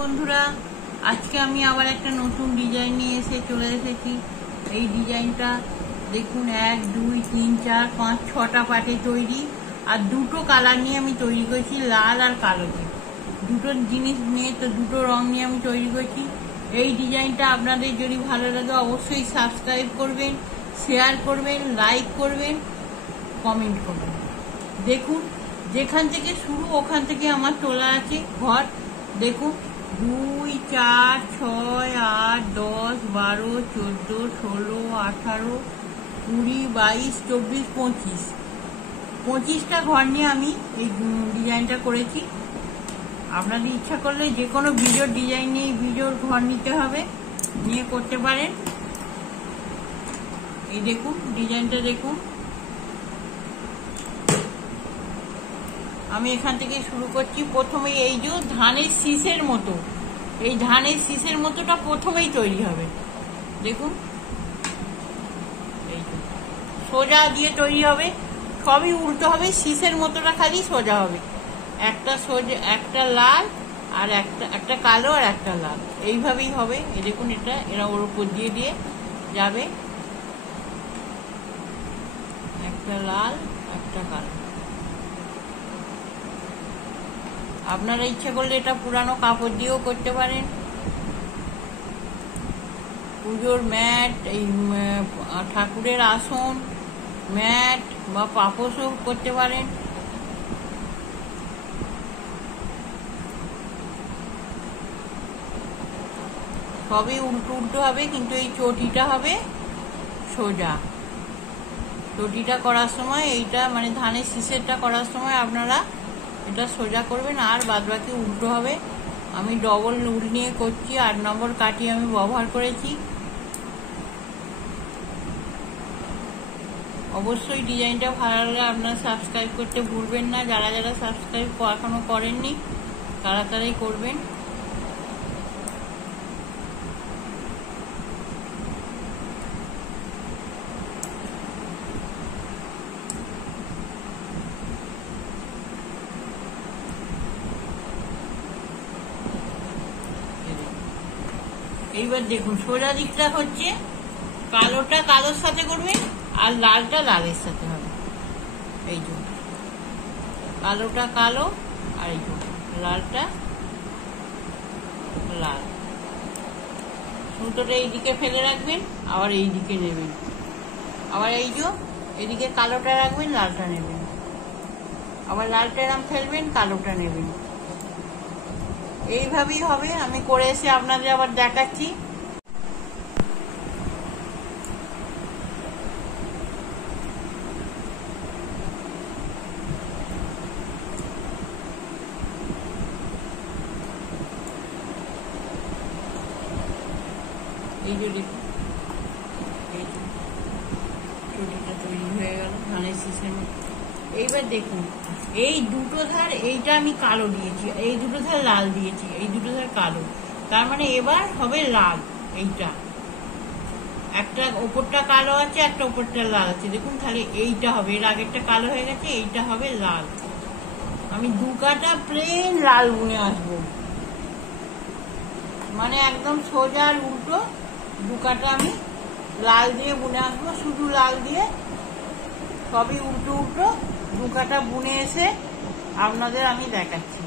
বন্ধুরা, আজকে আমি আবার একটা নতুন ডিজাইন নিয়ে চলে এসেছি। এই ডিজাইনটা দেখুন, 1 2 3 4 5 6টা পাটে তৈরি, আর দুটো কালার নিয়ে আমি তৈরি করেছি, লাল আর কালো দিয়ে। দুটো জিনিস নিয়ে, তো দুটো রং নিয়ে আমি তৈরি করেছি। এই ডিজাইনটা আপনাদের যদি ভালো লাগে অবশ্যই সাবস্ক্রাইব করবেন, শেয়ার করবেন, লাইক করবেন, কমেন্ট করবেন। দেখুন, যেখান থেকে শুরু ওখান থেকে আমার তোলা আছে ঘর। দেখুন, 2 4 6 8 10 12 14 16 18 20 22 24 25টা ঘর নিয়ে আমি এই ডিজাইনটা করেছি। আপনাদের ইচ্ছা করলে যে কোনো ভিডিওর ডিজাইন নিয়ে ভিডিওর ঘর নিতে হবে, নিয়ে করতে পারেন। এই দেখুন ডিজাইনটা, দেখুন আমি এখান থেকে শুরু করছি। প্রথমে এই যে ধানের শীষের মতো, এই ধানের শীষের মতোটা প্রথমেই তৈরি হবে। দেখুন, এই সোজা দিয়ে তৈরি হবে, সবই উল্টো হবে, শীষের মতোটা খালি সোজা হবে। একটা সোজা, একটা লাল, আর একটা কালো, আর একটা লাল, এইভাবেই হবে। এই দেখুন, এরা ওর উপর দিয়ে দিয়ে যাবে, একটা লাল একটা কালো। আপনারা ইচ্ছা করলে এটা পুরানো কাপড় দিয়েও করতে পারেন। পুজোর ম্যাট, এই ঠাকুরের আসন, ম্যাট বা পাপোশও করতে পারেন। সবই উল্টো উল্টো হবে, কিন্তু এই চটিটা হবে সোজা। চটিটা করার সময়, এইটা মানে ধানের শীষেরটা করার সময় আপনারা এটা সোজা করবেন, আর বাদবাকি উল্টো হবে। আমি ডবল উল নিয়ে করছি, 8 নম্বর কাঠি আমি ব্যবহার করেছি। অবশ্যই ডিজাইনটা ভালো লাগলে আপনারা সাবস্ক্রাইব করতে ভুলবেন না। যারা যারা সাবস্ক্রাইব এখনো করেননি তাড়াতাড়ি করবেন। এইবার দেখুন, সোজা দিকটা হচ্ছে কালোটা কালোর সাথে করবেন, আর লালটা লালের সাথে হবে। এই যে কালোটা কালো, আর এই যে লালটা লাল। সুতোটা এইদিকে ফেলে রাখবেন, আবার এই দিকে নেবেন, আবার এই যে এদিকে কালোটা রাখবেন, লালটা নেবেন, আবার লালটা এরম ফেলবেন, কালোটা নেবেন। এইভাবেই হবে। আমি করে এসে আপনাদের আবার দেখাচ্ছি। এই যে দেখুন, চটিটা তৈরি হয়ে গেল ধানের শীষের মতো। এইবার দেখুন, এই দুটো ধার, এইটা আমি কালো দিয়েছি, এই দুটো ধার লাল দিয়েছি, এই দুটো ধার কালো। তার মানে এবার হবে লাল। এইটা একটা ওপরটা কালো আছে, একটা ওপরটা লাল আছে। দেখুন, তাহলে এইটা হবে, এর আগেরটা কালো হয়ে গেছে, এইটা হবে লাল। আমি 2 কাটা প্লেন লাল বুনে আসবো, মানে একদম সোজা আর উল্টো 2 কাটা আমি লাল দিয়ে বুনে আসবো। শুধু লাল দিয়ে, সবই উল্টো উল্টো 2 কাটা বুনে এসে আপনাদের আমি দেখাচ্ছি।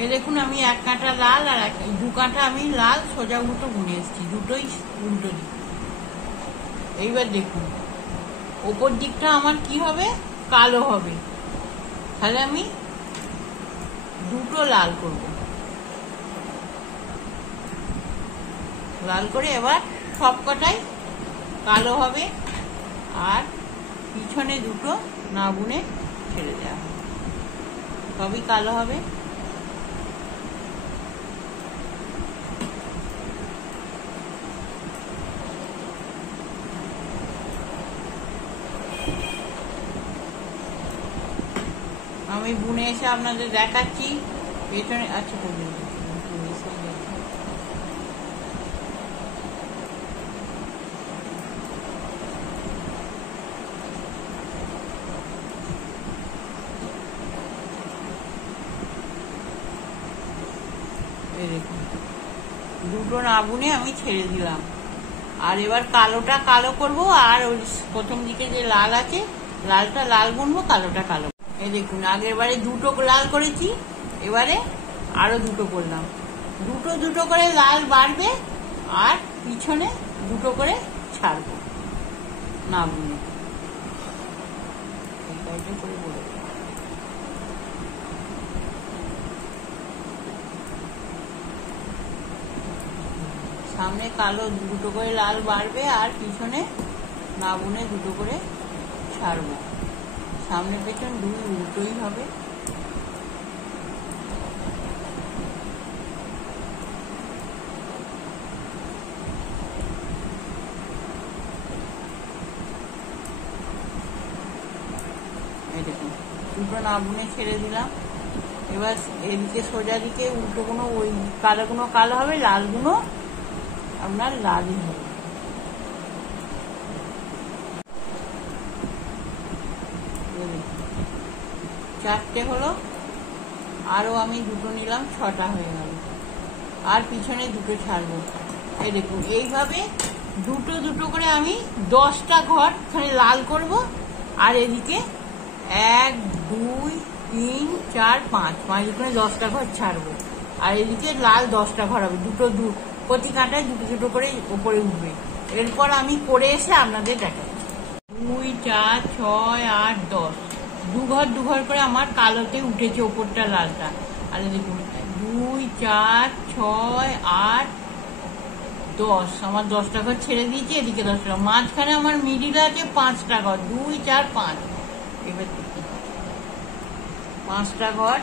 এই দেখুন, আমি 1 কাটা লাল আর 2 কাটা আমি লাল সোজা উল্টো বুনে এসেছি, দুটোই উল্টো দিক। এইবার দেখুন, ওপর দিকটা আমার কি হবে, কালো হবে। তাহলে আমি দুটো লাল করব, লাল করে এবার সব কটাই কালো হবে, আর পিছনে দুটো না বুনে ছেড়ে দেওয়া হবে, সবই কালো হবে। আমি বুনে এসে আপনাদের দেখাচ্ছি পেছনে। আচ্ছা, এই দেখুন, দুটো না বুনে আমি ছেড়ে দিলাম। আর এবার কালোটা কালো করব, আর ওই প্রথম দিকে যে লাল আছে লালটা লাল বুনবো, কালোটা কালো। এই দেখুন, আগের বারে দুটো লাল করেছি, এবারে আরো দুটো করলাম। দুটো দুটো করে লাল বাড়বে, আর পিছনে দুটো করে ছাড়বো না বুনে। করে বলে সামনে কালো দুটো করে লাল বাড়বে, আর পিছনে না বুনে দুটো করে ছাড়বো। সামনে পেছন দুই উল্টোই হবে। এই দেখুন, দুটো না বুনে ছেড়ে দিলাম। এবার এদিকে সোজা দিকে উল্টো গুলো, ওই কালো গুলো কালো হবে, লাল গুলো আপনার লালই হবে। চারটে হলো, আরো আমি দুটো নিলাম, 6টা হয়ে গেল। আর পিছনে দুটো ছাড়বো। এই দেখুন, এইভাবে দুটো দুটো করে আমি 10টা ঘর এখানে লাল করব। আর এদিকে 1 2 3 4 5 এখানে 10টা ঘর ছাড়বো। আর এদিকে লাল 10টা ঘর হবে, দুটো প্রতি কাঁটায় দুটো দুটো করে উপরে উঠবে। এরপর আমি করে এসে আপনাদের দেখাবো। 2 4 6 8 10, দু ঘর করে আমার কালোতে উঠেছে ওপরটা লালটা। আর দেখুন, 2 4 6 8 10, আমার 10টা ঘর ছেড়ে দিয়েছি। এদিকে 10টা, মাঝখানে আমার মিডিল আছে 5টা ঘর, 2 4 5। এবার 5টা ঘর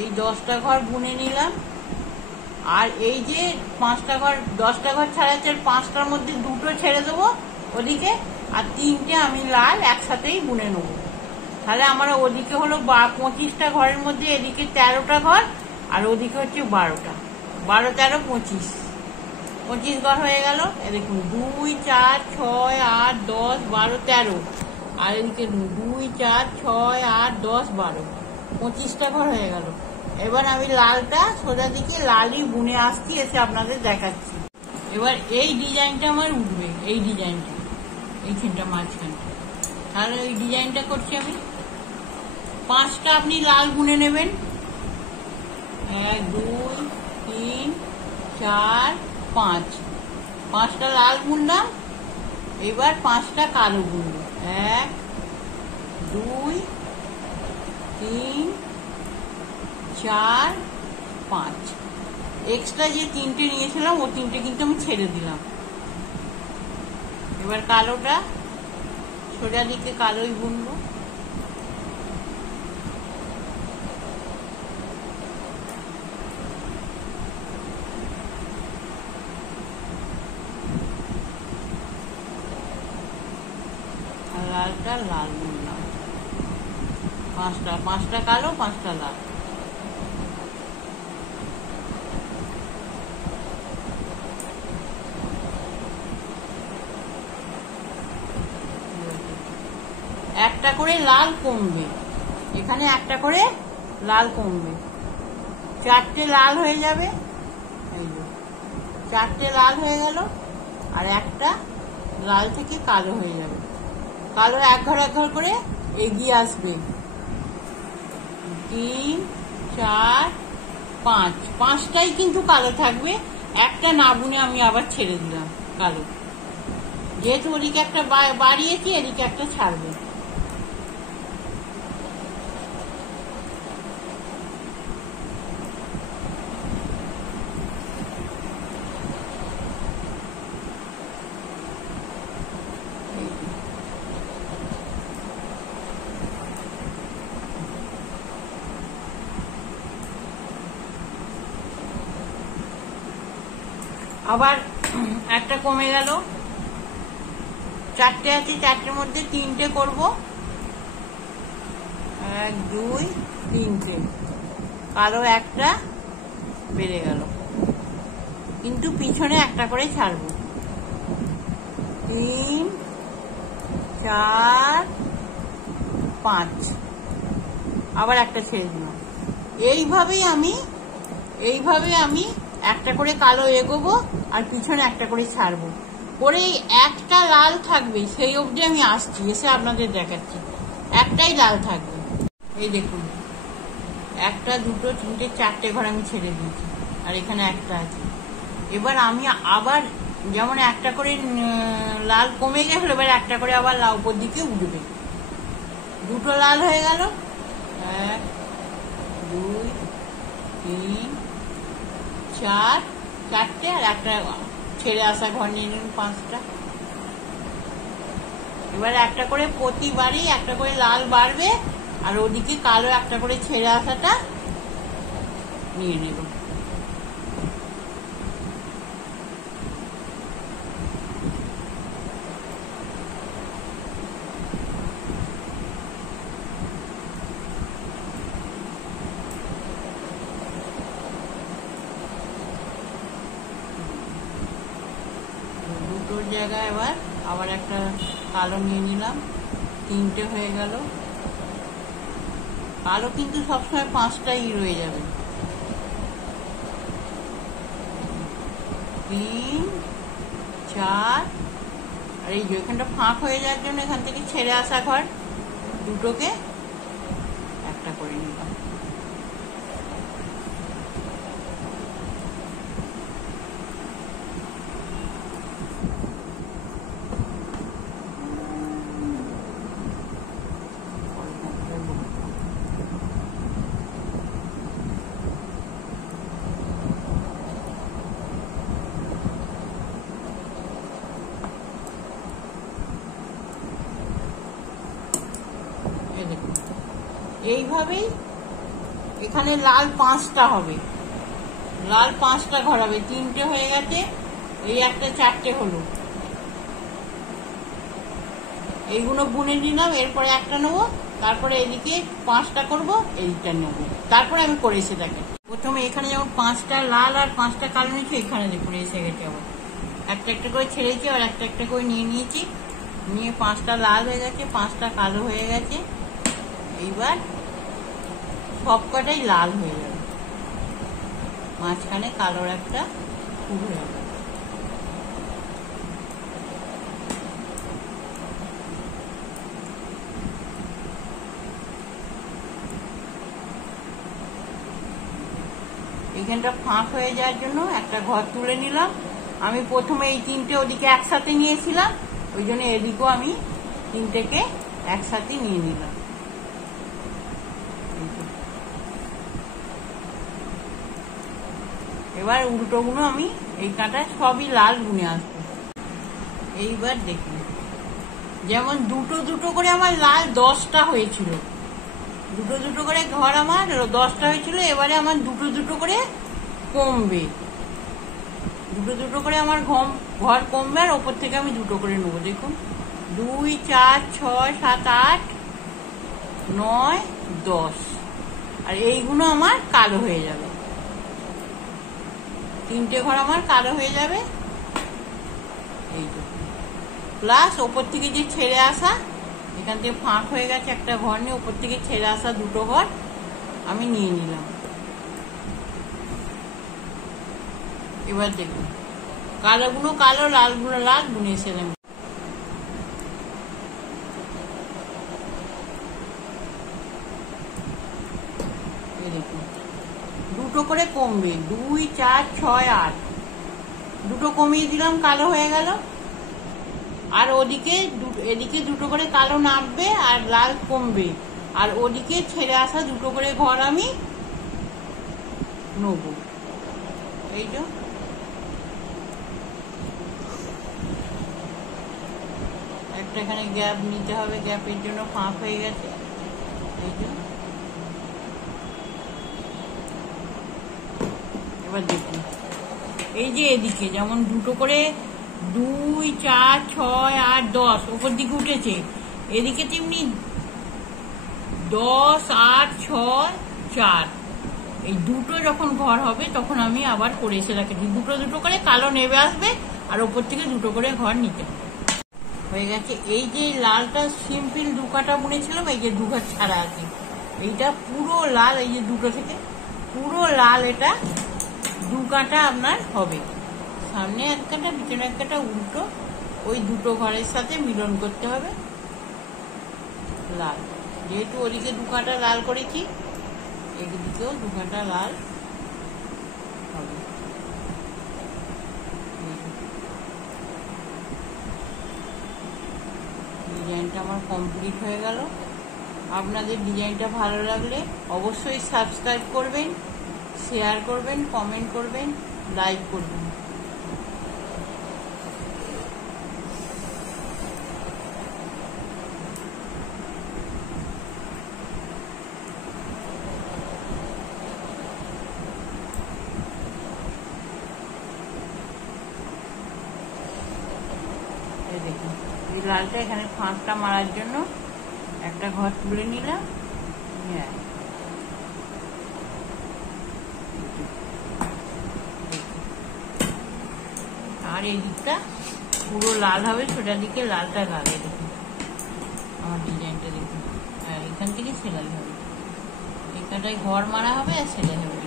এই 10টা ঘর বুনে নিলাম। আর এই যে 5টা ঘর, 10টা ঘর ছাড়াচ্ছে, 5টার মধ্যে দুটো ছেড়ে দেবো ওদিকে, আর 3টে আমি লাল একসাথেই বুনে নেবো। তাহলে আমার ওদিকে হলো 25টা ঘরের মধ্যে এদিকে 13টা ঘর, আর ওদিকে হচ্ছে 12টা। 12 13 25 ঘর হয়ে গেল। দেখুন, 2 4 6 8 10 12 13, আর এদিকে 2 4 6 8 10 12, 25টা ঘর হয়ে গেল। এবার আমি লালটা সোজা দিকে লালই বুনে আসছি, এসে আপনাদের দেখাচ্ছি। এবার এই ডিজাইনটা আমার উঠবে, এই ডিজাইনটা এইখানটা মাঝখানটা। তাহলে এই ডিজাইনটা করছি আমি। 5টা আপনি লাল বুনে নেবেন, 1 2 3 4 5, 5টা লাল বুনলাম। এবার 5টা কালো বুনবো, 1 2 3 4 5। এক্সট্রা যে 3টে নিয়েছিলাম, ও 3টে কিন্তু আমি ছেড়ে দিলাম। এবার কালোটা সোজা দিকে কালোই বুনবো। আর লালটা লাল বুনলাম। 5টা কালো, 5টা লাল। একটা করে লাল কমবে, এখানে একটা করে লাল কমবে, 4টে লাল হয়ে যাবে। এই যে 4টে লাল হয়ে গেল, আর একটা লাল থেকে কালো হয়ে যাবে। কালো এক ঘর করে এগিয়ে আসবে। 3 4 5, 5টাই কিন্তু কালো থাকবে। একটা না বুনে আমি আবার ছেড়ে দিলাম কালো, যেহেতু ওদিকে একটা বাড়িয়েছি, এদিকে একটা ছাড়বে। আবার একটা কমে গেল, 4টে আছে, 4টের মধ্যে 3টে করব, 1 2 3টে, কালো একটা বেড়ে গেল। পিছনে একটা করে ছাড়বো। 3 4 5, আবার একটা ছেড়ে দিলাম। এইভাবেই আমি একটা করে কালো এগোবো আর পিছনে একটা করে ছাড়বো, করে একটা লাল থাকবে সেই অবধি আমি আসছি, এসে আপনাদের দেখাচ্ছি। একটাই লাল থাকবে। এই দেখুন, 1 2 3 4টে ঘর আমি ছেড়ে দিয়েছি, আর এখানে একটা আছে। এবার আমি আবার যেমন একটা করে লাল কমে গেল, এবার একটা করে আবার উপর দিকে উঠবে। 2টো লাল হয়ে গেল, 1 2 3 4, 4টে, আর একটা ছেড়ে আসা ঘর নিয়ে নিন 5টা। এবার একটা করে প্রতিবারই একটা করে লাল বাড়বে, আর ওদিকে কালো একটা করে ছেড়ে আসাটা নিয়ে নেব। দুটোর জায়গায় এবার আবার একটা কালো নিয়ে নিলাম, 3টে হয়ে গেল। কালো কিন্তু সবসময় 5টাই রয়ে যাবে। 3 4, আর এই যে এখানটা ফাঁক হয়ে যাওয়ার জন্য এখান থেকে ছেড়ে আসা ঘর দুটোকে একটা করে নিলাম। এইভাবেই এখানে লাল 5টা হবে, লাল 5টা ঘর হবে। 3টে হয়ে গেছে, এই একটা 4টে হলো। এইগুলো বুনে নিলাম, এরপরে একটা নেবো, তারপরে এদিকে 5টা করবো, এইটা নেবো, তারপরে আমি করে এসে থাকি। প্রথমে এখানে যেমন 5টা লাল আর 5টা কালো নিয়েছি, এখানে দেখুন এসে গেছে আবার একটা একটা করে ছেড়েছি, আর একটা একটা করে নিয়ে নিয়েছি, নিয়ে 5টা লাল হয়ে গেছে, 5টা কালো হয়ে গেছে। এইবার সবকটাই লাল হয়ে যাবে, মাঝখানে কালোর একটা ফুল হয়ে যাবে। এখানটা ফাঁক হয়ে যাওয়ার জন্য একটা ঘর তুলে নিলাম। আমি প্রথমে এই 3টে ওদিকে একসাথে নিয়েছিলাম, ওই জন্য এদিকেও আমি 3টেকে একসাথে নিয়ে নিলাম। এবার উল্টোগুলো আমি এই কাঁটায় সবই লাল বুনে আসবো। এইবার দেখুন, যেমন 2 2 করে আমার লাল 10টা হয়েছিল, 2 2 করে ঘর আমার 10টা হয়েছিল। এবারে আমার 2 2 করে কমবে, 2 2 করে আমার ঘর কমবে, আর ওপর থেকে আমি 2 করে নেবো। দেখুন 2 4 6 7 8 9 10, আর এইগুলো আমার কালো হয়ে যাবে। 3টে ঘর আমার কালো হয়ে যাবে। এই প্লাস ওপর থেকে যে ছেড়ে আসা, এখান থেকে ফাঁক হয়ে গেছে একটা ঘর নিয়ে, ওপর থেকে ছেড়ে আসা 2টো ঘর আমি নিয়ে নিলাম। এবার দেখুন, কালোগুলো কালো, লালগুলো লাল বুনে এসেলাম। দেখুন 2 করে কমবে, 2 4 6 8, 2 কমিয়ে দিলাম, কালো হয়ে গেল। আর ওদিকে এদিকে 2 করে কালো নামবে আর লাল কমবে, আর ওদিকে ছেড়ে আসা 2 করে ঘর আমি নেব। এই তো একটা এখানে গ্যাপ নিতে হবে, গ্যাপের জন্য ফাঁক হয়ে গেছে। এই তো এবার দেখুন, এই যে এদিকে যেমন 2 করে 2 4 6 8 10 উপর দিকে উঠেছে, এদিকে তেমনি 10 8 6 4 এই দুটো যখন ঘর হবে তখন আমি আবার করে এসে রাখি, দুটো দুটো করে কালো নেমে আসবে আর ওপর থেকে দুটো করে ঘর নিতে হবে। হয়ে গেছে। এই যে লালটা সিম্পল দু কাটা বুনেছিলাম, এই যে দু ঘর ছাড়া আছে, এইটা পুরো লাল, এই যে দুটো থেকে পুরো লাল, এটা দু কাটা আপনার হবে, সামনে এক কাটা পিছনে এক কাটা উল্টো, ওই দুটো ঘরের সাথে মিলন করতে হবে লাল। যেহেতু ওদিকে দু কাটা লাল করেছি, এদিকেও দু কাটা লাল হবে। ডিজাইনটা আমার কমপ্লিট হয়ে গেল। আপনাদের ডিজাইনটা ভালো লাগলে অবশ্যই সাবস্ক্রাইব করবেন, শেয়ার করবেন, কমেন্ট করবেন, লাইক করবেন। দেখুন এই লালটা এখানে ফাঁকটা মারার জন্য একটা ঘর তুলে নিলাম, আর এই দিকটা পুরো লাল হবে, সেটার দিকে লালটা লালে। দেখুন আমার ডিজাইনটা দেখুন, আর এখান থেকে সেলাই হবে, এখানটায় ঘর মারা হবে আর সেলাই হবে।